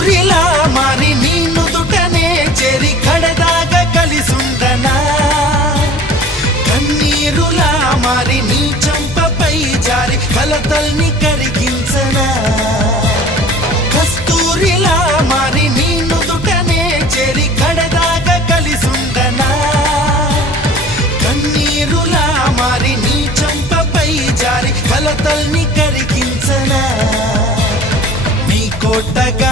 కస్తూరిలా మారి నీ నుదుటనే చేరి కడదాగా కలిసుండనా కన్నీరులా మారి నీ చంపపై జారి కలతల్ని కరిగించనా కస్తూరిలా మారి నీ నుదుటనే చేరి కడదాగా కలిసుండనా కన్నీరులా మారి నీ చంపపై జారి కలతల్ని కరిగించనా నీ కోటగా